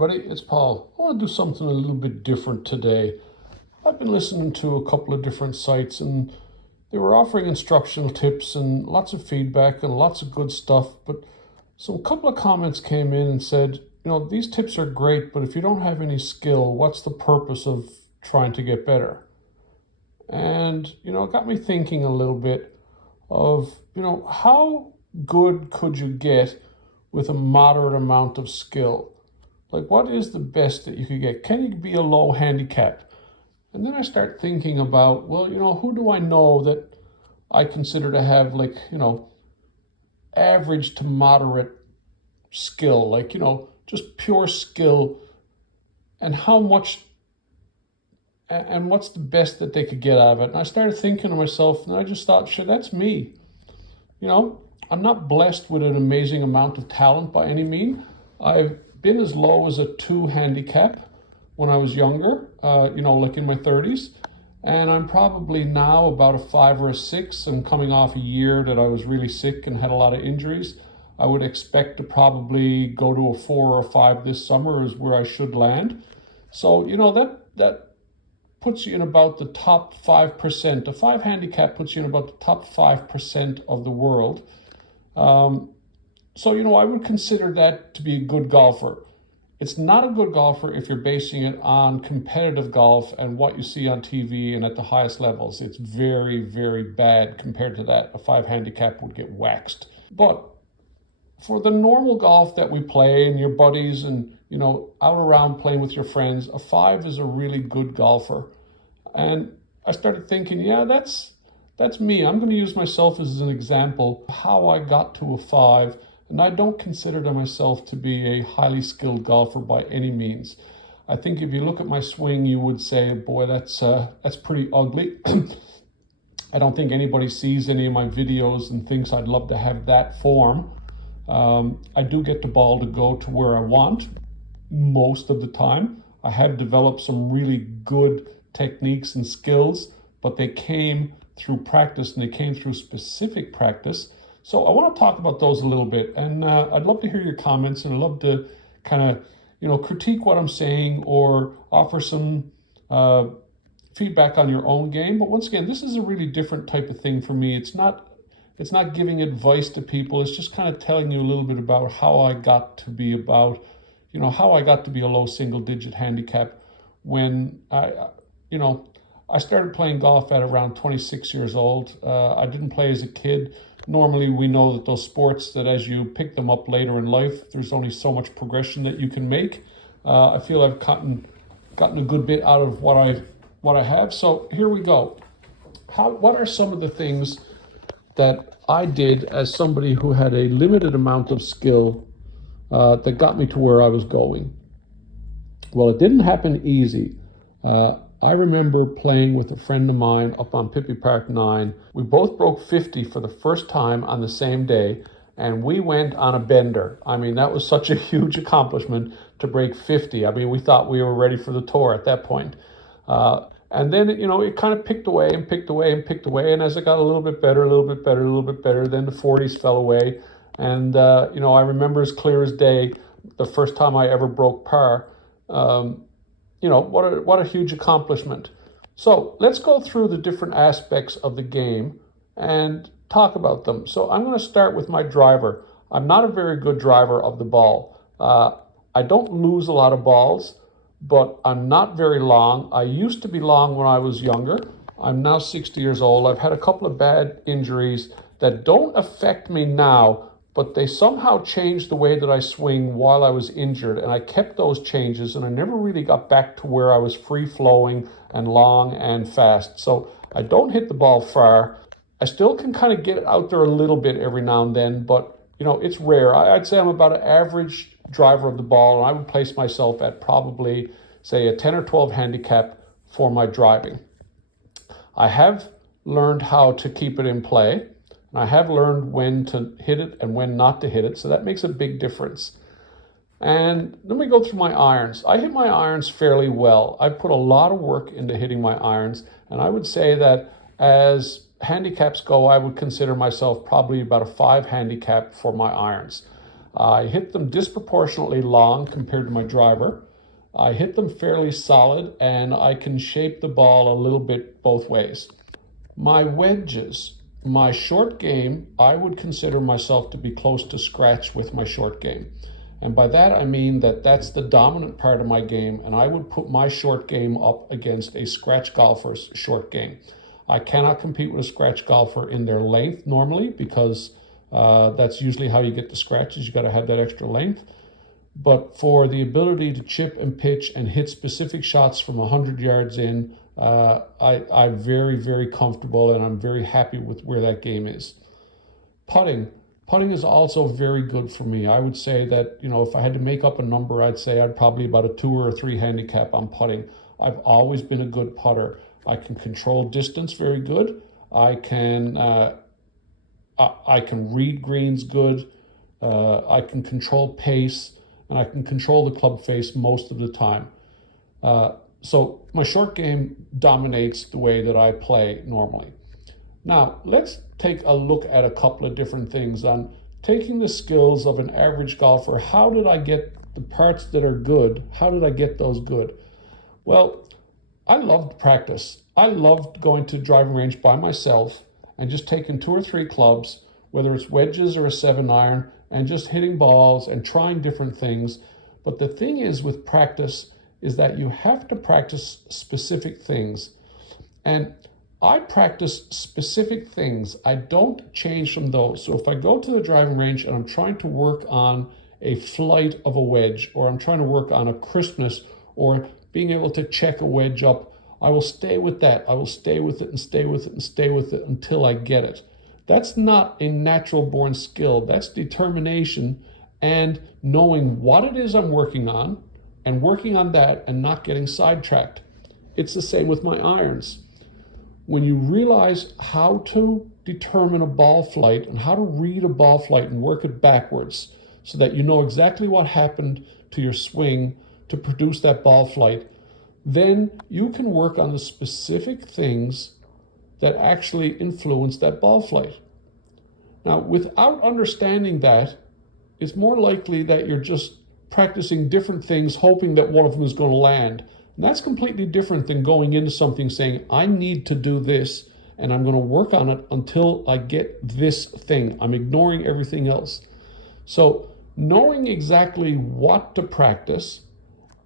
everybody, it's Paul. I want to do something a little bit different today. I've been listening to a couple of different sites and they were offering instructional tips and lots of feedback and lots of good stuff, but some couple of comments came in and said, these tips are great, but if you don't have any skill, what's the purpose of trying to get better? And, it got me thinking a little bit of, how good could you get with a moderate amount of skill? Like, what is the best that you could get? Can you be a low handicap? And then I start thinking about, well, who do I know that I consider to have average to moderate skill, just pure skill, and how much and what's the best that they could get out of it? And I started thinking to myself, and I just thought, sure, that's me. I'm not blessed with an amazing amount of talent by any means. I've been as low as a 2 handicap when I was younger, like in my 30s. And I'm probably now about a 5 or a 6, and coming off a year that I was really sick and had a lot of injuries. I would expect to probably go to a 4 or a 5 this summer is where I should land. So, that puts you in about the top 5%. A 5 handicap puts you in about the top 5% of the world. So, I would consider that to be a good golfer. It's not a good golfer if you're basing it on competitive golf and what you see on TV and at the highest levels. It's very, very bad compared to that. A 5 handicap would get waxed. But for the normal golf that we play and your buddies and, out around playing with your friends, a 5 is a really good golfer. And I started thinking, yeah, that's me. I'm going to use myself as an example of how I got to a 5. And I don't consider myself to be a highly skilled golfer by any means. I think if you look at my swing, you would say, boy, that's pretty ugly. I don't think anybody sees any of my videos and thinks I'd love to have that form. I do get the ball to go to where I want most of the time. I have developed some really good techniques and skills, but they came through practice and they came through specific practice. So I want to talk about those a little bit, and I'd love to hear your comments, and I'd love to kind of, critique what I'm saying or offer some feedback on your own game. But once again, this is a really different type of thing for me. It's not giving advice to people. It's just kind of telling you a little bit about how I got to be how I got to be a low single-digit handicap when I started playing golf at around 26 years old. I didn't play as a kid. Normally, we know that those sports, that as you pick them up later in life, there's only so much progression that you can make. I feel I've gotten a good bit out of what I have. So here we go. What are some of the things that I did as somebody who had a limited amount of skill that got me to where I was going? Well, it didn't happen easy. I remember playing with a friend of mine up on Pippi Park 9. We both broke 50 for the first time on the same day, and we went on a bender. I mean, that was such a huge accomplishment to break 50. I mean, we thought we were ready for the tour at that point. And then, it kind of picked away and picked away and picked away. And as it got a little bit better, then the 40s fell away. And, I remember as clear as day, the first time I ever broke par. What a huge accomplishment. So let's go through the different aspects of the game and talk about them. So I'm going to start with my driver. I'm not a very good driver of the ball. I don't lose a lot of balls, but I'm not very long. I used to be long when I was younger. I'm now 60 years old. I've had a couple of bad injuries that don't affect me now, but they somehow changed the way that I swing while I was injured, and I kept those changes, and I never really got back to where I was free-flowing and long and fast. So I don't hit the ball far. I still can kind of get it out there a little bit every now and then, but, it's rare. I'd say I'm about an average driver of the ball, and I would place myself at probably, say, a 10 or 12 handicap for my driving. I have learned how to keep it in play. And I have learned when to hit it and when not to hit it, so that makes a big difference. And then we go through my irons. I hit my irons fairly well. I put a lot of work into hitting my irons, and I would say that as handicaps go, I would consider myself probably about a 5 handicap for my irons. I hit them disproportionately long compared to my driver. I hit them fairly solid, and I can shape the ball a little bit both ways. My wedges, my short game, I would consider myself to be close to scratch with my short game. And by that I mean that that's the dominant part of my game, and I would put my short game up against a scratch golfer's short game. I cannot compete with a scratch golfer in their length normally, because that's usually how you get the scratches. You got to have that extra length. But for the ability to chip and pitch and hit specific shots from 100 yards in, I'm very, very comfortable, and I'm very happy with where that game is. Putting. Putting is also very good for me. I would say that, if I had to make up a number, I'd say I'd probably about a 2 or a 3 handicap on putting. I've always been a good putter. I can control distance very good. I can read greens good. I can control pace, and I can control the club face most of the time. So my short game dominates the way that I play normally. Now, let's take a look at a couple of different things on taking the skills of an average golfer. How did I get the parts that are good? How did I get those good? Well, I loved practice. I loved going to driving range by myself and just taking 2 or 3 clubs, whether it's wedges or a 7-iron, and just hitting balls and trying different things. But the thing is with practice is that you have to practice specific things. And I practice specific things. I don't change from those. So if I go to the driving range and I'm trying to work on a flight of a wedge, or I'm trying to work on a crispness, or being able to check a wedge up, I will stay with that. I will stay with it and stay with it and stay with it until I get it. That's not a natural born skill. That's determination and knowing what it is I'm working on and working on that and not getting sidetracked. It's the same with my irons. When you realize how to determine a ball flight and how to read a ball flight and work it backwards so that you know exactly what happened to your swing to produce that ball flight, then you can work on the specific things that actually influence that ball flight. Now, without understanding that, it's more likely that you're just practicing different things, hoping that one of them is going to land. And that's completely different than going into something saying, I need to do this, and I'm going to work on it until I get this thing. I'm ignoring everything else. So knowing exactly what to practice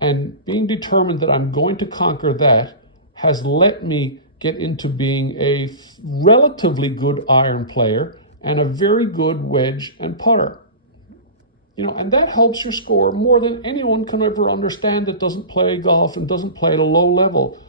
and being determined that I'm going to conquer that has let me get into being a relatively good iron player and a very good wedge and putter. And that helps your score more than anyone can ever understand that doesn't play golf and doesn't play at a low level.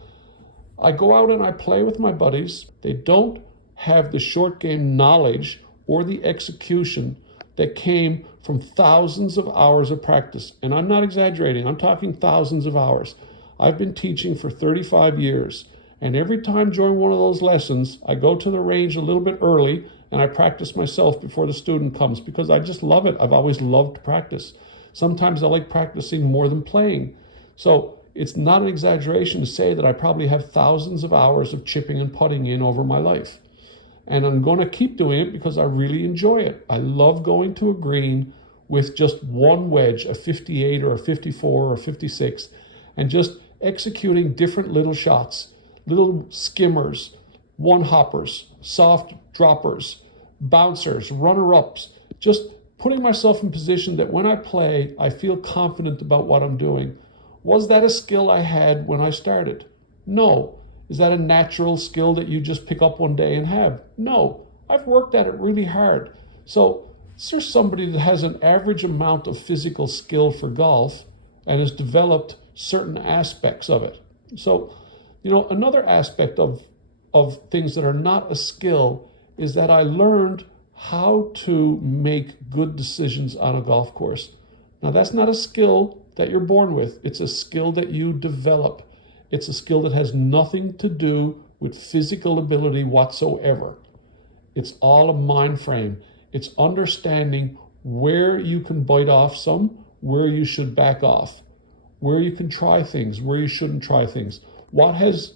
I go out and I play with my buddies. They don't have the short game knowledge or the execution that came from thousands of hours of practice. And I'm not exaggerating. I'm talking thousands of hours. I've been teaching for 35 years. And every time during one of those lessons, I go to the range a little bit early and I practice myself before the student comes because I just love it. I've always loved practice. Sometimes I like practicing more than playing. So it's not an exaggeration to say that I probably have thousands of hours of chipping and putting in over my life. And I'm going to keep doing it because I really enjoy it. I love going to a green with just one wedge, a 58 or a 54 or a 56, and just executing different little shots, little skimmers, one hoppers, soft droppers, bouncers, runner-ups, just putting myself in position that when I play, I feel confident about what I'm doing. Was that a skill I had when I started? No. Is that a natural skill that you just pick up one day and have? No. I've worked at it really hard. So is there somebody that has an average amount of physical skill for golf and has developed certain aspects of it? So, another aspect of things that are not a skill is that I learned how to make good decisions on a golf course. Now, that's not a skill that you're born with. It's a skill that you develop. It's a skill that has nothing to do with physical ability whatsoever. It's all a mind frame. It's understanding where you can bite off some, where you should back off, where you can try things, where you shouldn't try things. What has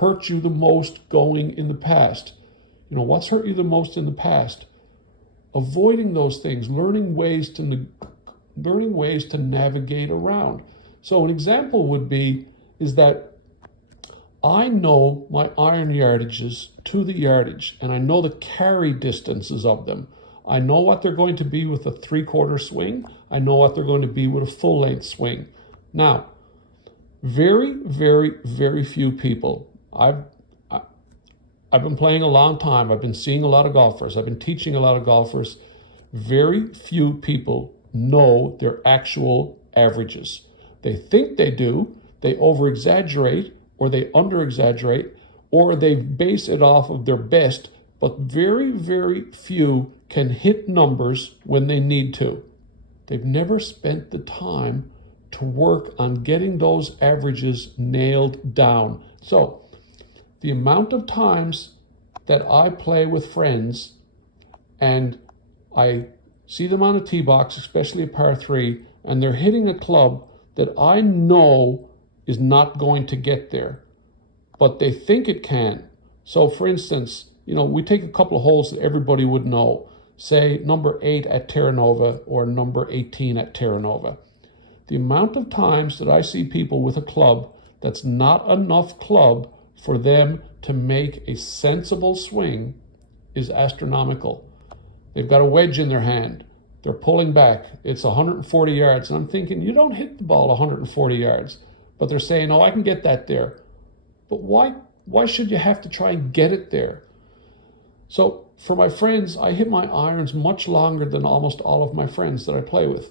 hurt you the most going in the past? What's hurt you the most in the past? avoiding those things, learning ways to navigate around. So an example would be is that I know my iron yardages to the yardage, and I know the carry distances of them. I know what they're going to be with a 3/4 swing. I know what they're going to be with a full length swing. Now, very, very, very few people. I've been playing a long time. I've been seeing a lot of golfers. I've been teaching a lot of golfers. Very few people know their actual averages. They think they do. They over-exaggerate, or they under-exaggerate, or they base it off of their best, but very, very few can hit numbers when they need to. They've never spent the time to work on getting those averages nailed down. So the amount of times that I play with friends and I see them on a tee box, especially a par 3, and they're hitting a club that I know is not going to get there, but they think it can. So for instance, we take a couple of holes that everybody would know, say number 8 at Terra Nova or number 18 at Terra Nova. The amount of times that I see people with a club that's not enough club for them to make a sensible swing is astronomical. They've got a wedge in their hand. They're pulling back. It's 140 yards. And I'm thinking, you don't hit the ball 140 yards. But they're saying, oh, I can get that there. But why should you have to try and get it there? So for my friends, I hit my irons much longer than almost all of my friends that I play with.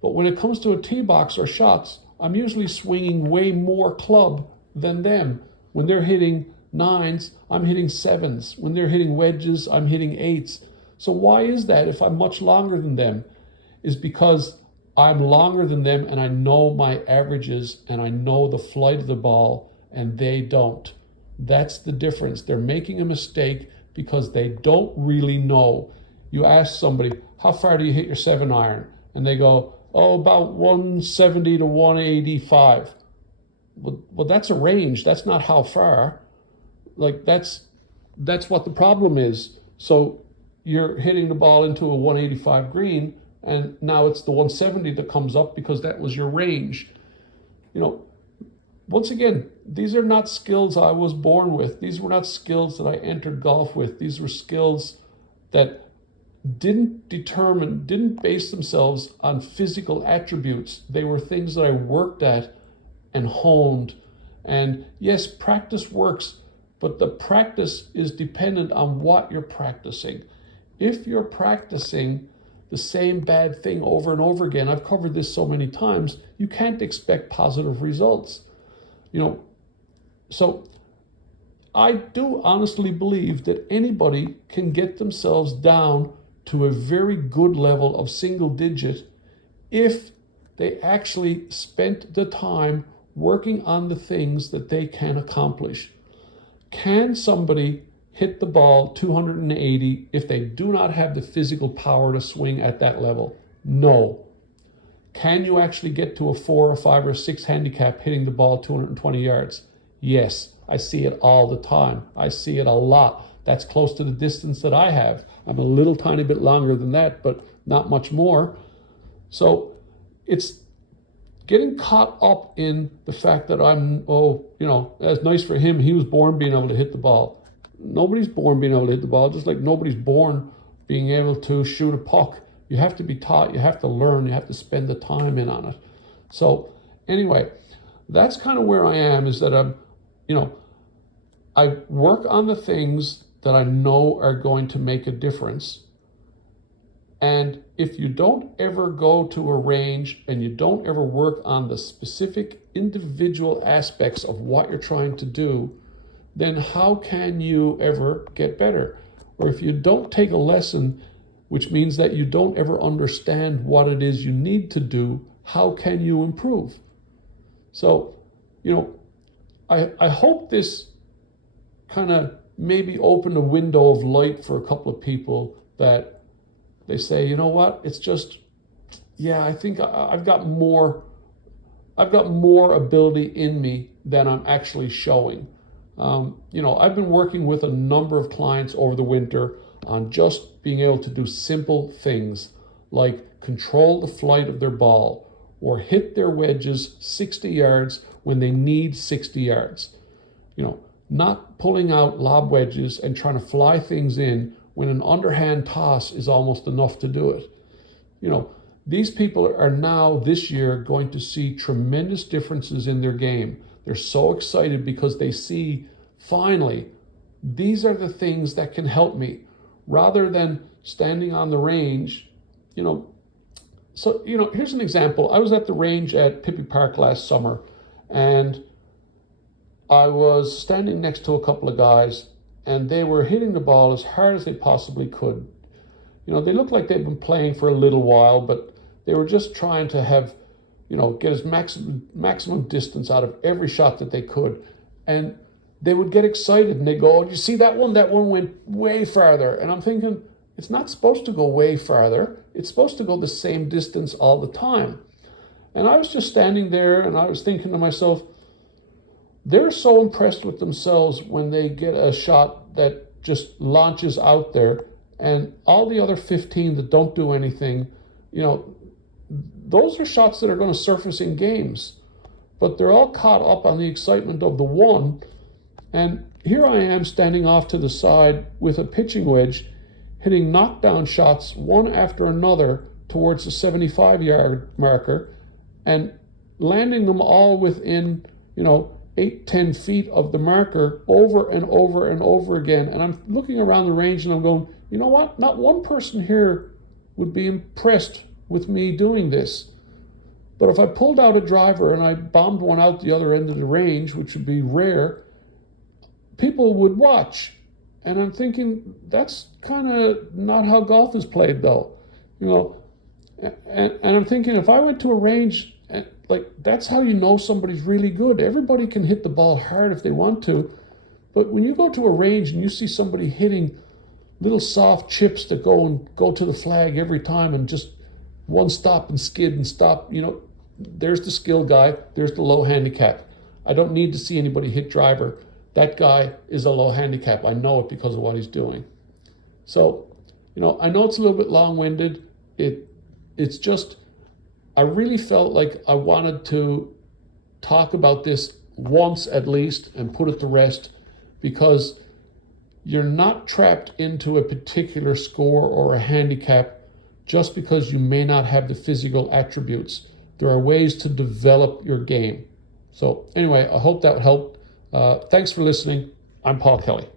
But when it comes to a tee box or shots, I'm usually swinging way more club than them. When they're hitting 9s, I'm hitting 7s. When they're hitting wedges, I'm hitting 8s. So why is that if I'm much longer than them? Is because I'm longer than them and I know my averages and I know the flight of the ball and they don't. That's the difference. They're making a mistake because they don't really know. You ask somebody, how far do you hit your 7-iron? And they go, oh, about 170 to 185. Well, that's a range. That's not how far. Like that's what the problem is. So you're hitting the ball into a 185 green, and now it's the 170 that comes up because that was your range. Once again, these are not skills I was born with. These were not skills that I entered golf with. These were skills that didn't base themselves on physical attributes. They were things that I worked at and honed. And yes, practice works, but the practice is dependent on what you're practicing. If you're practicing the same bad thing over and over again, I've covered this so many times, you can't expect positive results. So I do honestly believe that anybody can get themselves down to a very good level of single digit if they actually spent the time working on the things that they can accomplish. Can somebody hit the ball 280 if they do not have the physical power to swing at that level? No. Can you actually get to a 4 or 5 or 6 handicap hitting the ball 220 yards? Yes, I see it all the time. I see it a lot. That's close to the distance that I have. I'm a little tiny bit longer than that, but not much more. So it's getting caught up in the fact that that's nice for him. He was born being able to hit the ball. Nobody's born being able to hit the ball, just like nobody's born being able to shoot a puck. You have to be taught, you have to learn, you have to spend the time in on it. So anyway, that's kind of where I am, is that I work on the things that I know are going to make a difference. And if you don't ever go to a range and you don't ever work on the specific individual aspects of what you're trying to do, then how can you ever get better? Or if you don't take a lesson, which means that you don't ever understand what it is you need to do, how can you improve? So, I hope this kind of maybe opened a window of light for a couple of people, that they say, you know what, it's just, I think I've got more ability in me than I'm actually showing. I've been working with a number of clients over the winter on just being able to do simple things like control the flight of their ball or hit their wedges 60 yards when they need 60 yards. You know, not pulling out lob wedges and trying to fly things in when an underhand toss is almost enough to do it. You know, these people are now this year going to see tremendous differences in their game. They're so excited because they see, finally, these are the things that can help me, rather than standing on the range, you know. So, you know, here's an example. I was at the range at Pippi Park last summer, and I was standing next to a couple of guys, and they were hitting the ball as hard as they possibly could. You know, they looked like they'd been playing for a little while, but they were just trying to have, you know, get as maximum distance out of every shot that they could. And they would get excited and they go, "Oh, you see that one? That one went way farther." And I'm thinking, it's not supposed to go way farther. It's supposed to go the same distance all the time. And I was just standing there and I was thinking to myself, they're so impressed with themselves when they get a shot that just launches out there, and all the other 15 that don't do anything, you know, those are shots that are going to surface in games. But they're all caught up on the excitement of the one. And here I am standing off to the side with a pitching wedge, hitting knockdown shots one after another towards the 75-yard marker and landing them all within, you know, 8-10 feet of the marker over and over and over again. And I'm looking around the range and I'm going, you know what? Not one person here would be impressed with me doing this. But if I pulled out a driver and I bombed one out the other end of the range, which would be rare, people would watch. And I'm thinking, that's kind of not how golf is played, though. You know, and I'm thinking, if I went to a range, like, that's how you know somebody's really good. Everybody can hit the ball hard if they want to. But when you go to a range and you see somebody hitting little soft chips that go to the flag every time and just one stop and skid and stop, you know, there's the skill guy, there's the low handicap. I don't need to see anybody hit driver. That guy is a low handicap. I know it because of what he's doing. So, you know, I know it's a little bit long-winded. It's just, I really felt like I wanted to talk about this once at least and put it to rest, because you're not trapped into a particular score or a handicap just because you may not have the physical attributes. There are ways to develop your game. So anyway, I hope that helped. Thanks for listening. I'm Paul Kelly.